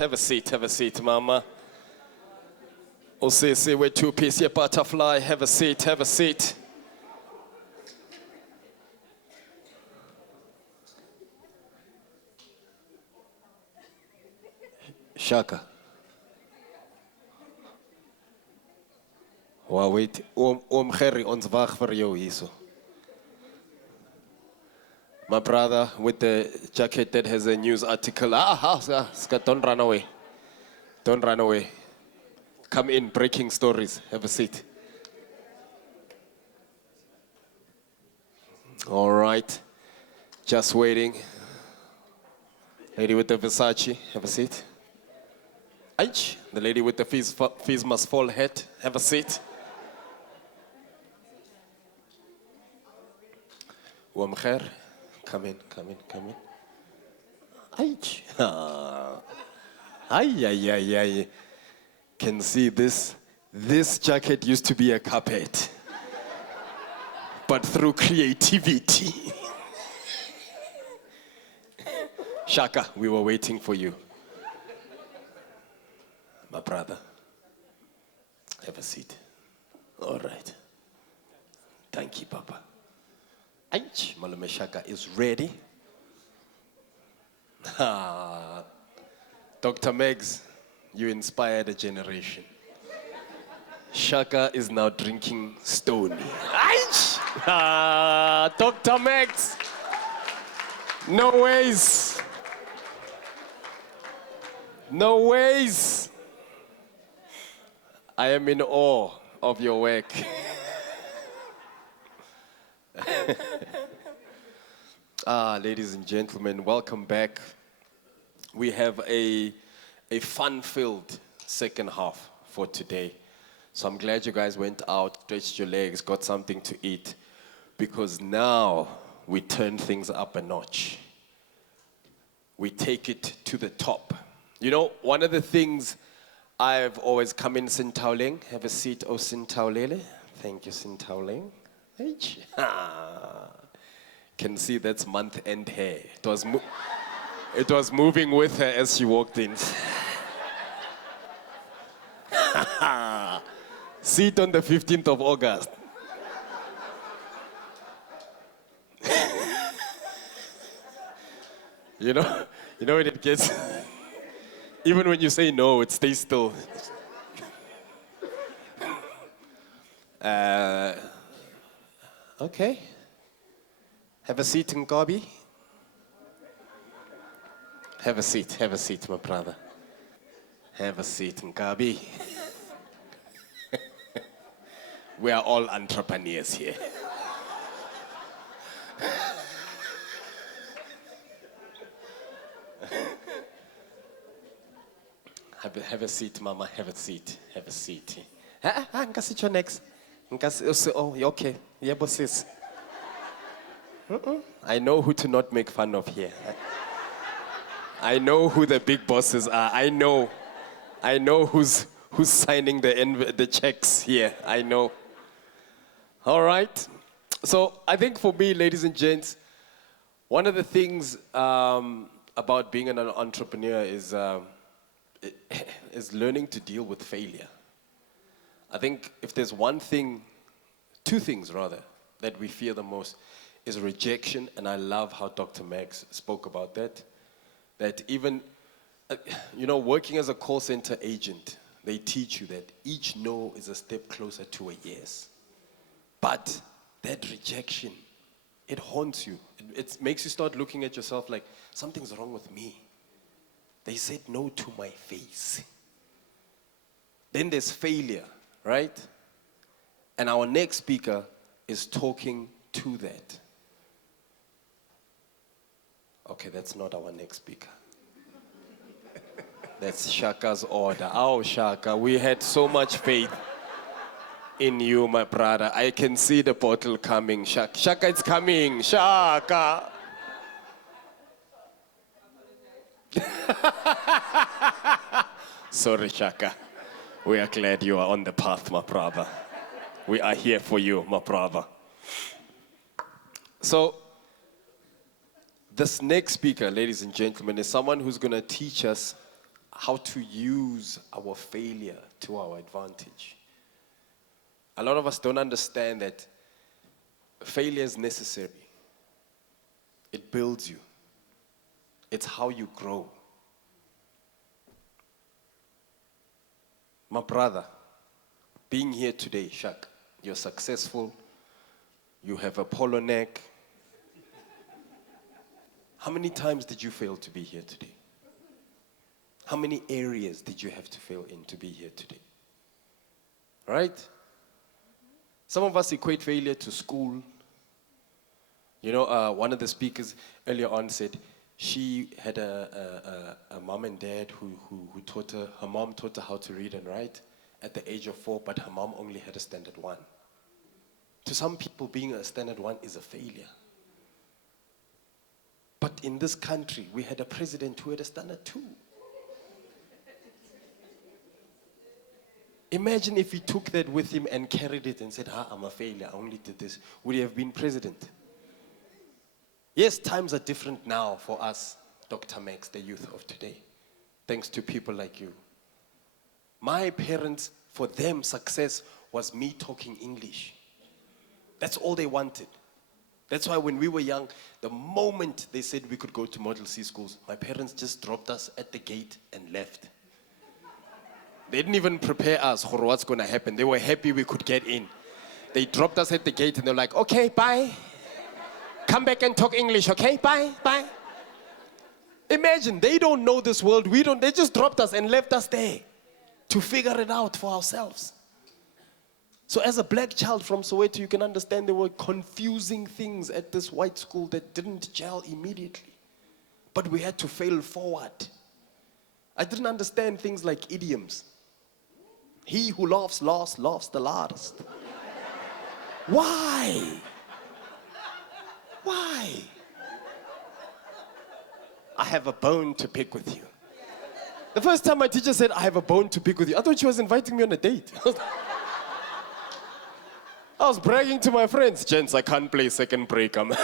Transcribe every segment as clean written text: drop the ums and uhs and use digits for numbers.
Have a seat, mama. Osisi, we're two-piece here, butterfly. Have a seat, have a seat. Shaka. Wait, Gerry, ons wag vir jou hierso. My brother with the jacket that has a news article. Don't run away. Don't run away. Come in, breaking stories. Have a seat. All right. Just waiting. Lady with the Versace, have a seat. Aich, the lady with the fees must fall hat, have a seat. Wamkher, come in. Aich. Ay. Can see this. This jacket used to be a carpet, but through creativity. Shaka, we were waiting for you. My brother, have a seat. All right. Thank you, Papa. Aich, Malame Shaka is ready. Dr. Megs, you inspired a generation. Shaka is now drinking Stony. Aich! Dr. Megs! No ways! No ways! I am in awe of your work. Ladies and gentlemen, welcome back. We have a fun-filled second half for today. So I'm glad you guys went out, stretched your legs, got something to eat, because now we turn things up a notch. We take it to the top. You know, one of the things I've always come in Sintauleng. Have a seat, oh Sintaulele. Thank you, Sintauleng. Can see that's month-end hair. It was moving with her as she walked in. Seat on the 15th of August. You know when it gets, even when you say no, it stays still. Okay. Have a seat, Nkobi. Have a seat, my brother. Have a seat, Nkabi. We are all entrepreneurs here. Have a seat, Mama. Have a seat. Nka sit your next. Oh, okay. Yeah, bosses. I know who to not make fun of here. I know who the big bosses are. I know who's signing the checks here. I know. All right. So I think for me, ladies and gents, one of the things about being an entrepreneur is learning to deal with failure. I think if there's two things rather, that we fear the most is rejection, and I love how Dr. Max spoke about that. That even, working as a call center agent, they teach you that each no is a step closer to a yes. But that rejection, it haunts you. It makes you start looking at yourself like, something's wrong with me. They said no to my face. Then there's failure, right? And our next speaker is talking to that. Okay, that's not our next speaker. That's Shaka's order. Oh, Shaka, we had so much faith in you, my brother. I can see the bottle coming. Shaka, it's coming. Shaka. Sorry, Shaka. We are glad you are on the path, my brother. We are here for you, my brother. So, this next speaker, ladies and gentlemen, is someone who's going to teach us how to use our failure to our advantage. A lot of us don't understand that failure is necessary. It builds you. It's how you grow. My brother, being here today, Shak, you're successful. You have a polo neck. How many times did you fail to be here today? How many areas did you have to fail in to be here today? Right? Some of us equate failure to school. You know, one of the speakers earlier on said she had a mom and dad who taught her mom taught her how to read and write at the age of 4, but her mom only had a standard 1. To some people, being a standard 1 is a failure. But in this country, we had a president who had a standard 2. Imagine if he took that with him and carried it and said, I'm a failure, I only did this. Would he have been president? Yes, times are different now for us, Dr. Max, the youth of today, thanks to people like you. My parents, for them, success was me talking English. That's all they wanted. That's why when we were young, the moment they said we could go to Model C schools, my parents just dropped us at the gate and left. They didn't even prepare us for what's going to happen. They were happy we could get in. They dropped us at the gate and they're like, okay, bye. Come back and talk English, okay? Bye, bye. Imagine, they don't know this world. We don't. They just dropped us and left us there to figure it out for ourselves. So as a black child from Soweto, you can understand there were confusing things at this white school that didn't gel immediately. But we had to fail forward. I didn't understand things like idioms. He who laughs last, laughs the last. Why? Why? I have a bone to pick with you. The first time my teacher said, I have a bone to pick with you, I thought she was inviting me on a date. I was bragging to my friends, gents, I can't play second break. I'm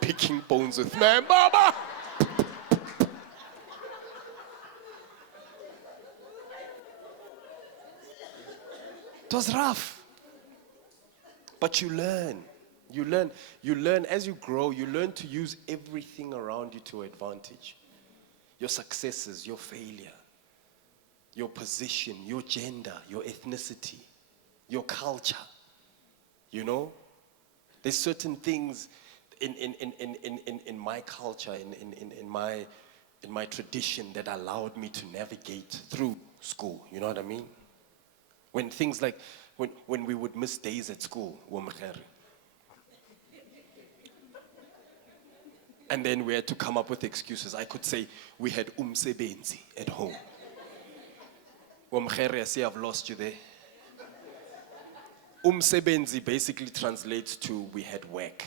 picking bones with my mama. It was rough. But you learn. You learn as you grow, you learn to use everything around you to your advantage. Your successes, your failure, your position, your gender, your ethnicity, your culture. You know? There's certain things in my culture, in my tradition that allowed me to navigate through school. You know what I mean? When things like, when we would miss days at school, and then we had to come up with excuses. I could say we had umsebenzi at home. I see I've lost you there. Umsebenzi basically translates to we had work.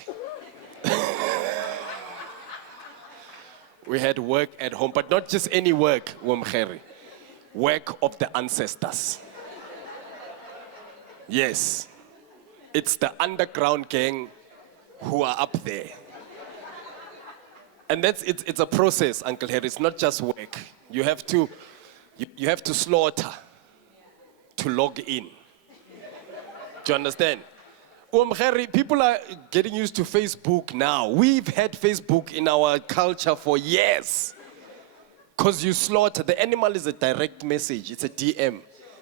We had work at home, but not just any work, work of the ancestors. Yes, it's the underground gang who are up there. And it's a process, Uncle Harry. It's not just work. You have to slaughter to log in. Do you understand? Harry, people are getting used to Facebook now. We've had Facebook in our culture for years. Because you slaughter. The animal is a direct message. It's a DM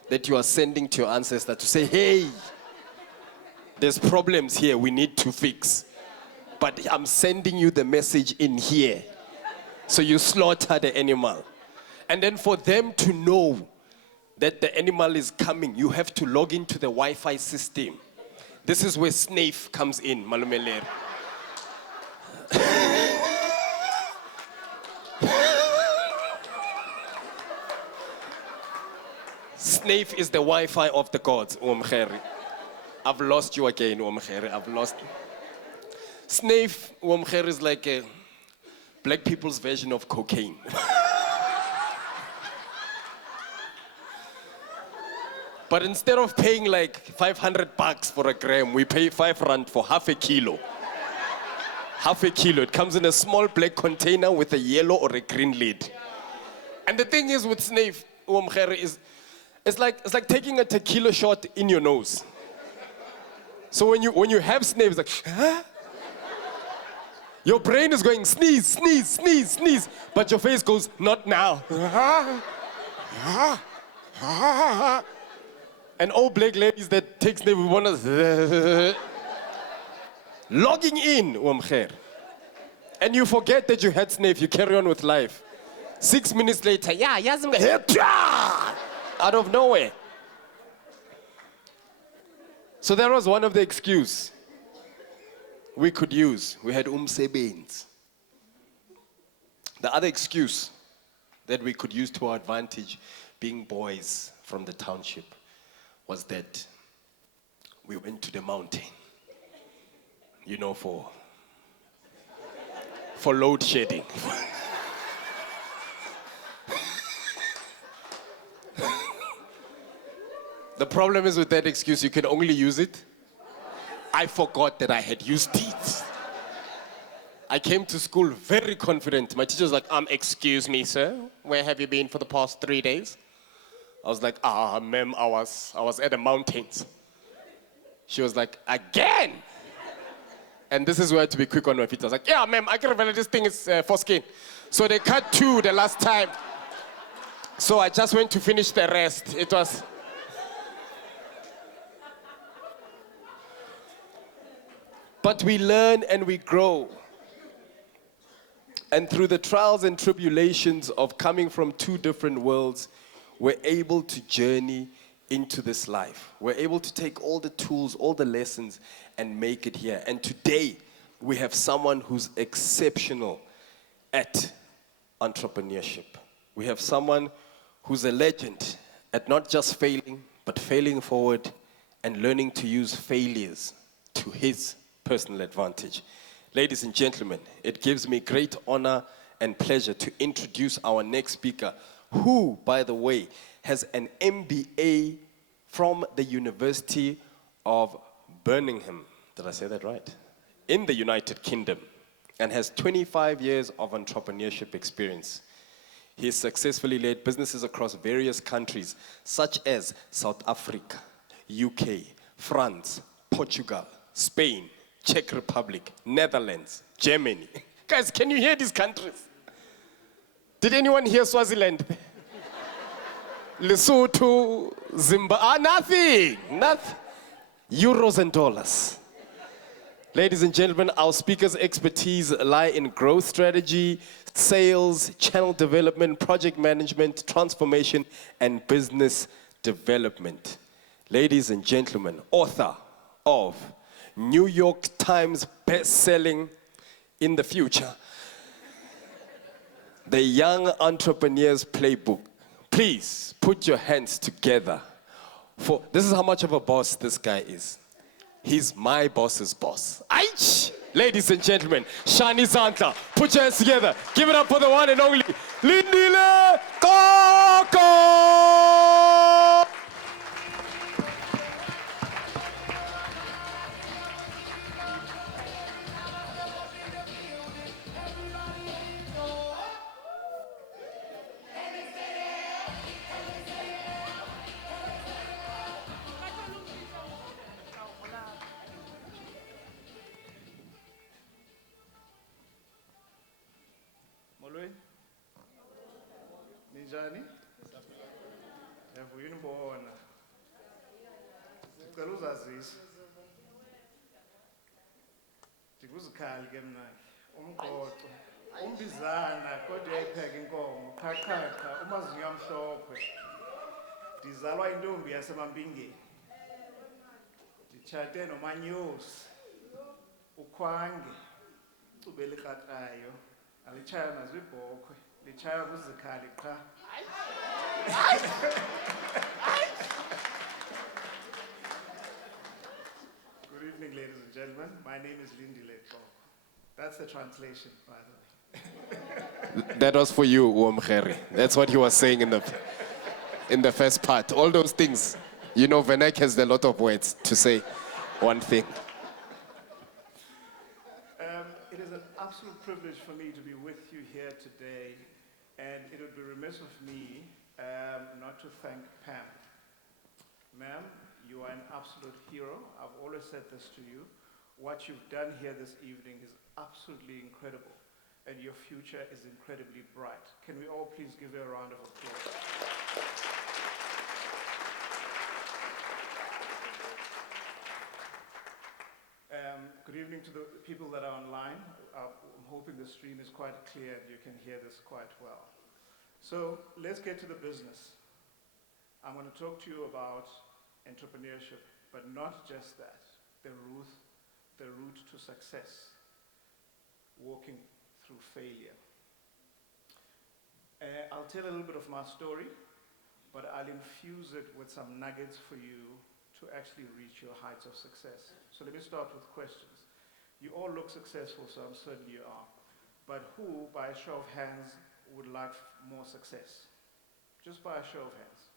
that you are sending to your ancestor to say, hey, there's problems here we need to fix. But I'm sending you the message in here. So you slaughter the animal. And then for them to know that the animal is coming, you have to log into the Wi-Fi system. This is where Snafe comes in, Malumelere. Snafe is the Wi-Fi of the gods, Umkheri. I've lost you again, Umkheri. I've lost you. Snafe, Umkheri, is like a black people's version of cocaine. But instead of paying like $500 for a gram, we pay 5 rand for half a kilo. Half a kilo. It comes in a small black container with a yellow or a green lid. And the thing is with snave, is it's like taking a tequila shot in your nose. So when you have snave, it's like, huh? Your brain is going sneeze, sneeze, sneeze, sneeze, but your face goes, not now. And old black ladies that take snave want us logging in, and you forget that you had snave, you carry on with life. 6 minutes later, out of nowhere. So that was one of the excuses we could use. We had umsebenzi. The other excuse that we could use to our advantage, being boys from the township, was that we went to the mountain, for load shedding. The problem is with that excuse, you can only use it. I forgot that I had used it. I came to school very confident. My teacher was like, excuse me, sir, where have you been for the past 3 days? I was like, ma'am, I was at the mountains. She was like, again? And this is where to be quick on my feet. I was like, yeah, ma'am, I can reveal this thing is foreskin. So they cut 2 the last time. So I just went to finish the rest. It was... But we learn and we grow. And through the trials and tribulations of coming from 2 different worlds, we're able to journey into this life. We're able to take all the tools, all the lessons, and make it here. And today, we have someone who's exceptional at entrepreneurship. We have someone who's a legend at not just failing, but failing forward and learning to use failures to his personal advantage. Ladies and gentlemen, it gives me great honor and pleasure to introduce our next speaker, who, by the way, has an MBA from the University of Birmingham. Did I say that right? In the United Kingdom, and has 25 years of entrepreneurship experience. He has successfully led businesses across various countries, such as South Africa, UK, France, Portugal, Spain, Czech Republic, Netherlands, Germany. Guys, can you hear these countries? Did anyone hear Swaziland? Lesotho, Zimbabwe, nothing. Euros and dollars. Ladies and gentlemen, our speaker's expertise lie in growth strategy, sales, channel development, project management, transformation, and business development. Ladies and gentlemen, author of New York Times best-selling in the future, The Young Entrepreneur's Playbook. Please put your hands together for, this is how much of a boss this guy is. He's my boss's boss. Aich! Ladies and gentlemen, Shani Zantla, put your hands together. Give it up for the one and only Lindile Xoko! Ninjani? Yavuye unibona. Sicela uzazise. Ndikuzikhali ke mna. Umqoqo. Umbizana kodwa uyayipheka inkomo. Qhaqhaqa umazinyo amhlophe. Ndizalwa intombi yasemampingeni. Nditshate nomanyosi. Ukhwange. Icubele ikraqayo. Alitshaya nazibhokhwe. Lichaya kuzikhali qha. Good evening, ladies and gentlemen. My name is Lindile. That's the translation, by the way. That was for you, Uomgeri. That's what he was saying in the first part. All those things. Venek has a lot of words to say one thing. It is an absolute privilege for me to be with you here today And it would be remiss of me not to thank Pam. Ma'am, you are an absolute hero. I've always said this to you. What you've done here this evening is absolutely incredible, and your future is incredibly bright. Can we all please give her a round of applause? Good evening to the people that are online. I'm hoping the stream is quite clear and you can hear this quite well. So let's get to the business. I'm going to talk to you about entrepreneurship, but not just that, the route to success, walking through failure. I'll tell a little bit of my story, but I'll infuse it with some nuggets for you to actually reach your heights of success. So let me start with questions. You all look successful, so I'm certain you are. But who, by a show of hands, would like more success? Just by a show of hands.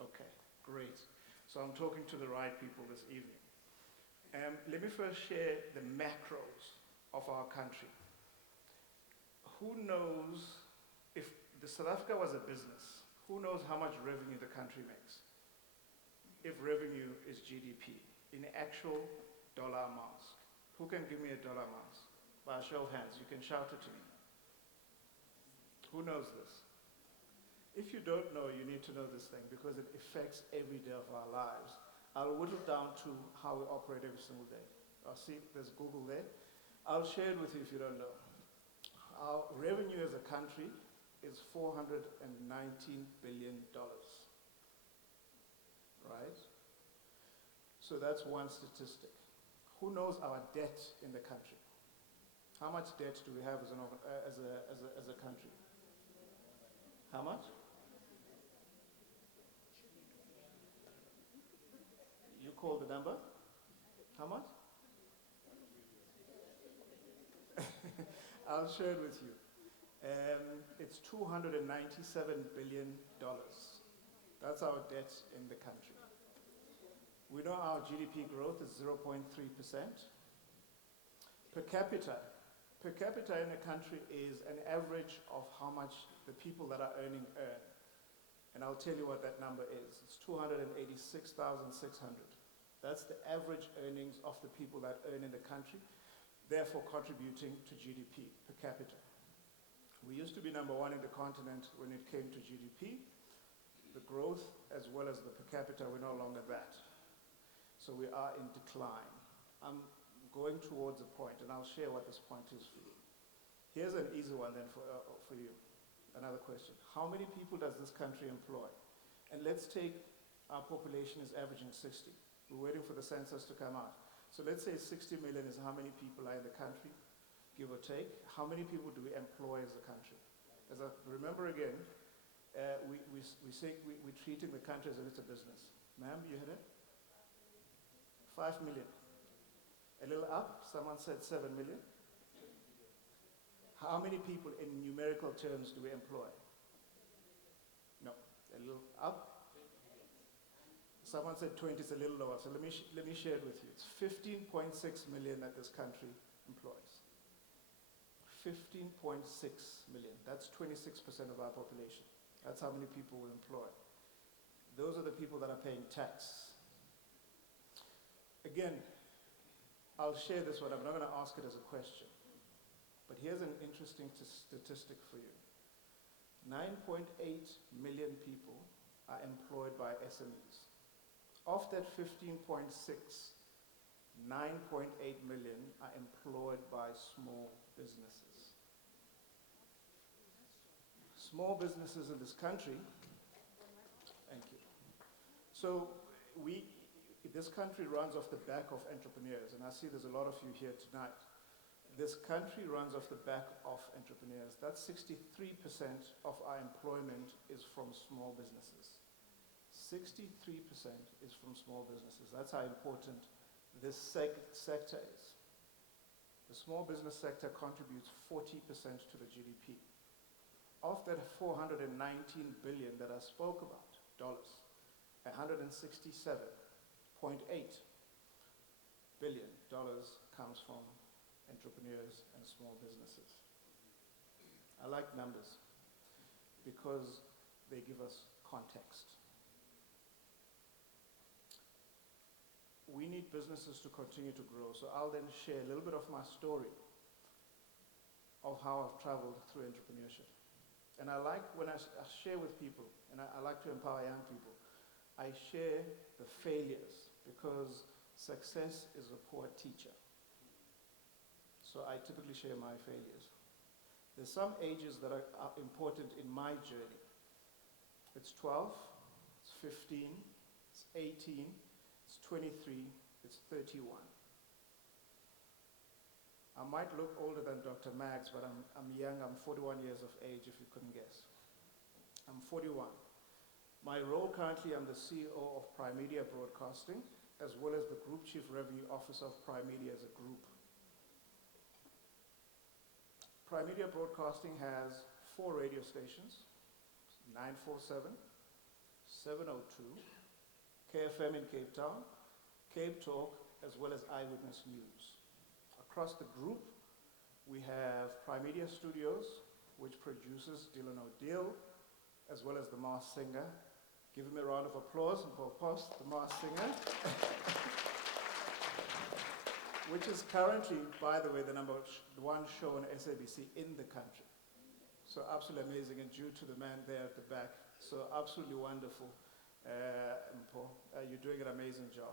Okay, great. So I'm talking to the right people this evening. Let me first share the macros of our country. Who knows, if South Africa was a business, who knows how much revenue the country makes? If revenue is GDP, in actual dollar amounts. Who can give me a dollar amount? By a show of hands, you can shout it to me. Who knows this? If you don't know, you need to know this thing because it affects every day of our lives. I'll whittle down to how we operate every single day. I'll see, there's Google there. I'll share it with you if you don't know. Our revenue as a country is $419 billion. Right? So that's one statistic. Who knows our debt in the country? How much debt do we have as a country? How much? You call the number? How much? I'll share it with you. It's $297 billion. That's our debt in the country. We know our GDP growth is 0.3%. Per capita in a country is an average of how much the people that are earning earn. And I'll tell you what that number is. It's 286,600. That's the average earnings of the people that earn in the country, therefore contributing to GDP per capita. We used to be number one in the continent when it came to GDP. The growth as well as the per capita, we're no longer that. So we are in decline. I'm going towards a point, and I'll share what this point is for you. Here's an easy one then for you. Another question. How many people does this country employ? And let's take our population is averaging 60. We're waiting for the census to come out. So let's say 60 million is how many people are in the country, give or take. How many people do we employ as a country? As I remember again, we're treating the country as if it's a business. Ma'am, you heard it? 5 million. A little up, someone said 7 million. How many people in numerical terms do we employ? No, a little up. Someone said 20, it's a little lower. So let me share it with you. It's 15.6 million that this country employs. 15.6 million. That's 26% of our population. That's how many people we employ. Those are the people that are paying tax. Again, I'll share this one. I'm not going to ask it as a question. But here's an interesting statistic for you. 9.8 million people are employed by SMEs. Of that 15.6, 9.8 million are employed by small businesses. Small businesses in this country, thank you. So this country runs off the back of entrepreneurs, and I see there's a lot of you here tonight. This country runs off the back of entrepreneurs. That's 63% of our employment is from small businesses. 63% is from small businesses. That's how important this sector is. The small business sector contributes 40% to the GDP. Of that 419 billion that I spoke about, dollars, 167.8 billion dollars comes from entrepreneurs and small businesses. I like numbers. because they give us context. We need businesses to continue to grow, so I'll then share a little bit of my story of how I've traveled through entrepreneurship. And I like when I share with people, and I like to empower young people, I share the failures because success is a poor teacher. So I typically share my failures. There's some ages that are important in my journey. It's 12, it's 15, it's 18, it's 23, it's 31. I might look older than Dr. Mags, but I'm young, I'm 41 years of age, if you couldn't guess. I'm 41. My role currently, I'm the CEO of Primedia Broadcasting, as well as the Group Chief Revenue Officer of Primedia as a group. Primedia Broadcasting has 4 radio stations, 947, 702, KFM in Cape Town, Cape Talk, as well as Eyewitness News. Across the group, we have Primedia Studios, which produces Dylan O'Deal, as well as The Masked Singer. Give him a round of applause for Post, The Masked Singer. Which is currently, by the way, the number 1 show on SABC in the country. So absolutely amazing, and due to the man there at the back. So absolutely wonderful, Mpo. You're doing an amazing job.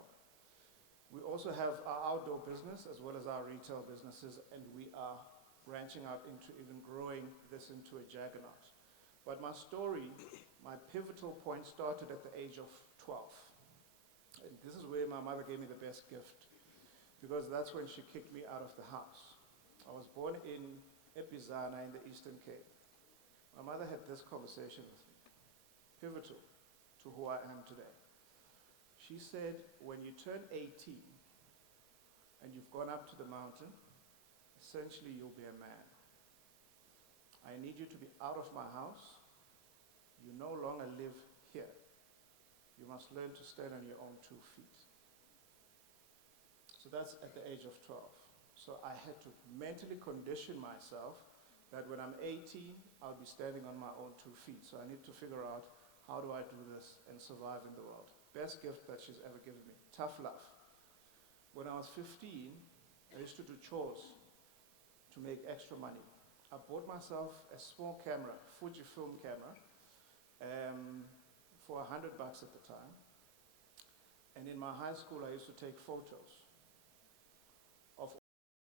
We also have our outdoor business as well as our retail businesses, and we are branching out into even growing this into a juggernaut. But my story, my pivotal point started at the age of 12. And this is where my mother gave me the best gift, because that's when she kicked me out of the house. I was born in Epizana in the Eastern Cape. My mother had this conversation with me, pivotal to who I am today. She said, when you turn 18 and you've gone up to the mountain, essentially you'll be a man. I need you to be out of my house. You no longer live here. You must learn to stand on your own 2 feet. So that's at the age of 12. So I had to mentally condition myself that when I'm 18, I'll be standing on my own 2 feet. So I need to figure out, how do I do this and survive in the world? Best gift that she's ever given me. Tough love. When I was 15, I used to do chores to make extra money. I bought myself a small camera, Fujifilm camera, for $100 at the time. And in my high school, I used to take photos.